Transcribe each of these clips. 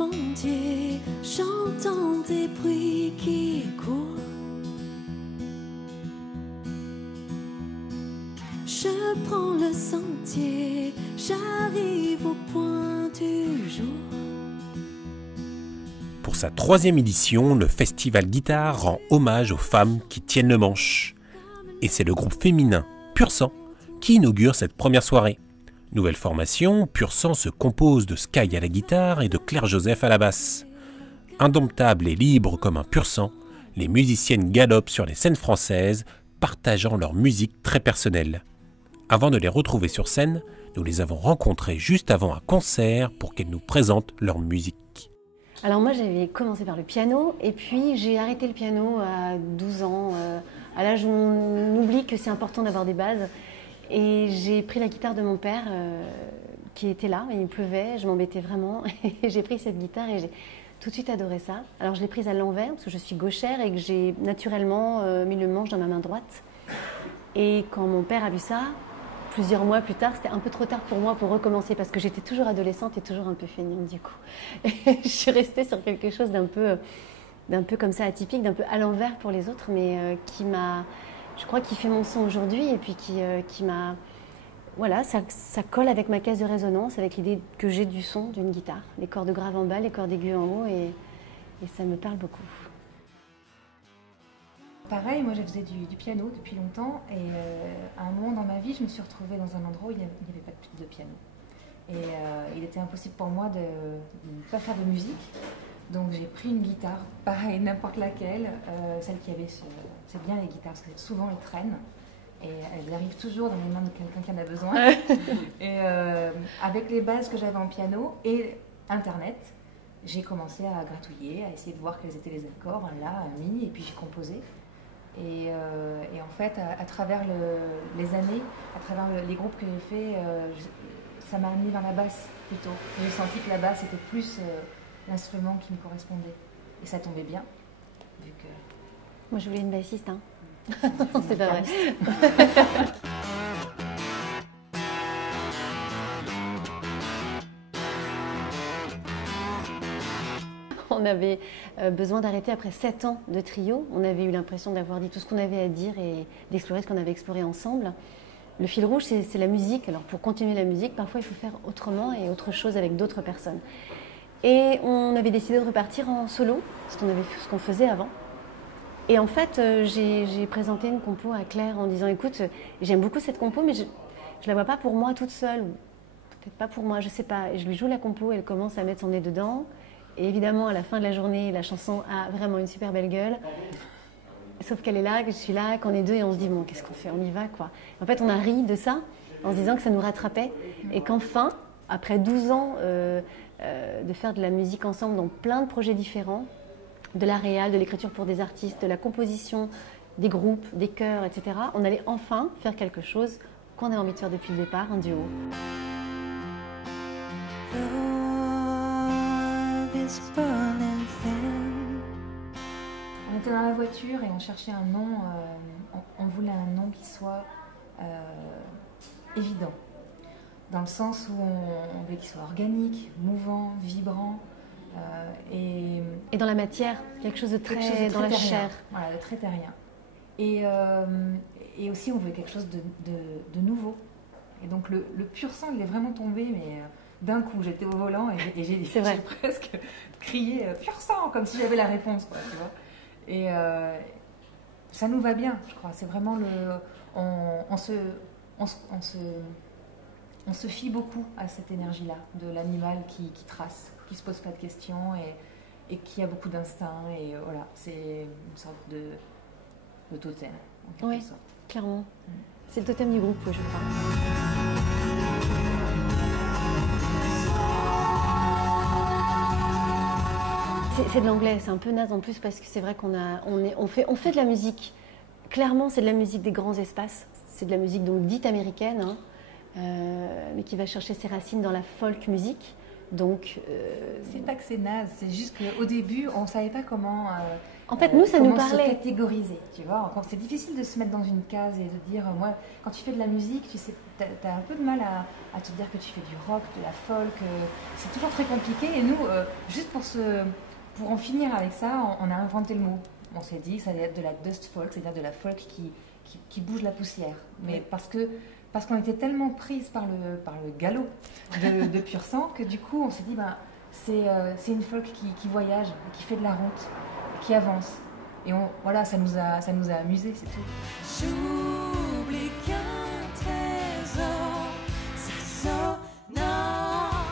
mon Dieu, j'entends des bruits qui courent. Je prends le sentier, j'arrive au point du jour. Pour sa 3e édition, le Festival Guitare rend hommage aux femmes qui tiennent le manche. Et c'est le groupe féminin Pur Sang qui inaugure cette première soirée. Nouvelle formation, Pur Sang se compose de Sky à la guitare et de Claire Joseph à la basse. Indomptables et libres comme un pur sang, les musiciennes galopent sur les scènes françaises, partageant leur musique très personnelle. Avant de les retrouver sur scène, nous les avons rencontrées juste avant un concert pour qu'elles nous présentent leur musique. Alors moi j'avais commencé par le piano et puis j'ai arrêté le piano à 12 ans, à l'âge où on oublie que c'est important d'avoir des bases. Et j'ai pris la guitare de mon père qui était là, il pleuvait, je m'embêtais vraiment. Et j'ai pris cette guitare et j'ai tout de suite adoré ça. Alors je l'ai prise à l'envers parce que je suis gauchère et que j'ai naturellement mis le manche dans ma main droite. Et quand mon père a vu ça, plusieurs mois plus tard, c'était un peu trop tard pour moi pour recommencer parce que j'étais toujours adolescente et toujours un peu feignante du coup. Et je suis restée sur quelque chose d'un peu comme ça atypique, d'un peu à l'envers pour les autres, mais qui m'a... Je crois qu'il fait mon son aujourd'hui et puis qui m'a... Voilà, ça colle avec ma caisse de résonance, avec l'idée que j'ai du son d'une guitare. Les cordes graves en bas, les cordes aiguës en haut et ça me parle beaucoup. Pareil, moi je faisais du piano depuis longtemps et à un moment dans ma vie, je me suis retrouvée dans un endroit où il n'y avait pas de piano. Et il était impossible pour moi de ne pas faire de musique. Donc j'ai pris une guitare, pareil, n'importe laquelle, celle qui avait, c'est bien les guitares, parce que souvent elles traînent et elles arrivent toujours dans les mains de quelqu'un qui en a besoin. Et avec les bases que j'avais en piano et Internet, j'ai commencé à gratouiller, à essayer de voir quels étaient les accords, un La, un Mi, et puis j'ai composé. Et en fait, à travers les années, à travers les groupes que j'ai fait, ça m'a amené vers la basse plutôt. J'ai senti que la basse était plus... l'instrument qui me correspondait. Et ça tombait bien, vu que... Moi, je voulais une bassiste, hein. C'est pas vrai. On avait besoin d'arrêter après 7 ans de trio. On avait eu l'impression d'avoir dit tout ce qu'on avait à dire et d'explorer ce qu'on avait exploré ensemble. Le fil rouge, c'est la musique. Alors, pour continuer la musique, parfois, il faut faire autrement et autre chose avec d'autres personnes. Et on avait décidé de repartir en solo, ce qu'on faisait avant. Et en fait, j'ai présenté une compo à Claire en disant « Écoute, j'aime beaucoup cette compo, mais je ne la vois pas pour moi toute seule. Peut-être pas pour moi, je ne sais pas. » Et je lui joue la compo, elle commence à mettre son nez dedans. Et évidemment, à la fin de la journée, la chanson a vraiment une super belle gueule. Sauf qu'elle est là, que je suis là, qu'on est deux et on se dit « Bon, qu'est-ce qu'on fait? On y va, quoi. » En fait, on a ri de ça en se disant que ça nous rattrapait. Et qu'enfin, après 12 ans... de faire de la musique ensemble dans plein de projets différents, de la réal, de l'écriture pour des artistes, de la composition, des groupes, des chœurs, etc. On allait enfin faire quelque chose qu'on a envie de faire depuis le départ, un duo. On était dans la voiture et on cherchait un nom, on voulait un nom qui soit évident. Dans le sens où on veut qu'il soit organique, mouvant, vibrant. Et dans la matière, quelque chose de très dans la chair. Voilà, de très terrien. Et aussi, on veut quelque chose de nouveau. Et donc, le pur sang, il est vraiment tombé, mais d'un coup, j'étais au volant et j'ai presque crié « pur sang !» comme si j'avais la réponse, quoi, tu vois. Et ça nous va bien, je crois. C'est vraiment on se fie beaucoup à cette énergie-là, de l'animal qui trace, qui ne se pose pas de questions et qui a beaucoup d'instinct. Et voilà, c'est une sorte de totem, en quelque sorte. Clairement. C'est le totem du groupe, je crois. C'est de l'anglais, c'est un peu naze en plus parce que c'est vrai on fait de la musique. Clairement, c'est de la musique des grands espaces. C'est de la musique donc dite américaine, hein. Mais qui va chercher ses racines dans la folk musique. Donc, c'est pas que c'est naze, c'est juste qu'au début, on savait pas comment En fait, nous, ça nous comment parlait. se catégoriser, tu vois. Encore, c'est difficile de se mettre dans une case et de dire, moi, quand tu fais de la musique, tu sais, t'as un peu de mal à te dire que tu fais du rock, de la folk. C'est toujours très compliqué. Et nous, juste pour en finir avec ça, on a inventé le mot. On s'est dit, ça va être de la dust folk, c'est-à-dire de la folk qui bouge la poussière. Mais parce qu'on était tellement prise par le galop de Pur Sang que du coup, on s'est dit, c'est une folk qui voyage, qui fait de la route, qui avance. Et voilà, ça nous a amusés, c'est tout. J'oublie qu'un trésor, ça sonore.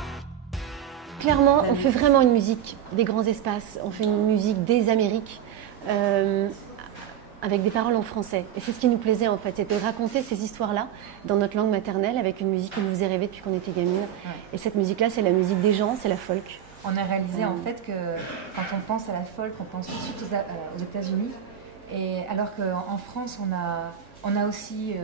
Clairement, on fait vraiment une musique des grands espaces, on fait une musique des Amériques, avec des paroles en français. Et c'est ce qui nous plaisait en fait, c'était de raconter ces histoires-là dans notre langue maternelle, avec une musique qui nous faisait rêver depuis qu'on était gamine. Ouais. Et cette musique-là, c'est la musique des gens, c'est la folk. On a réalisé en fait que quand on pense à la folk, on pense tout de suite aux États-Unis. Et alors qu'en France, on a aussi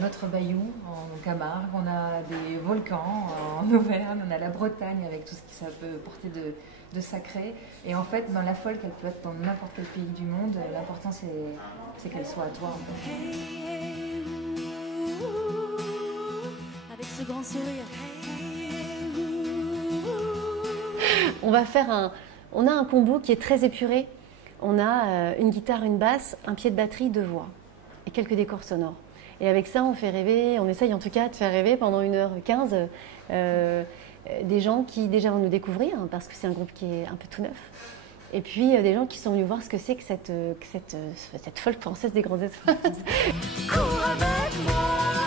notre bayou en Camargue, on a des volcans en Auvergne, on a la Bretagne avec tout ce que ça peut porter de sacré. Et en fait, la folk, elle peut être dans n'importe quel pays du monde. L'important, c'est qu'elle soit à toi. En fait. Hey, avec ce grand sourire. On a un combo qui est très épuré. On a une guitare, une basse, un pied de batterie, 2 voix et quelques décors sonores. Et avec ça, on fait rêver, on essaye en tout cas de faire rêver pendant 1h15 des gens qui déjà vont nous découvrir, hein, parce que c'est un groupe qui est un peu tout neuf. Et puis des gens qui sont venus voir ce que c'est que cette folk française des grands espaces. Cours avec moi.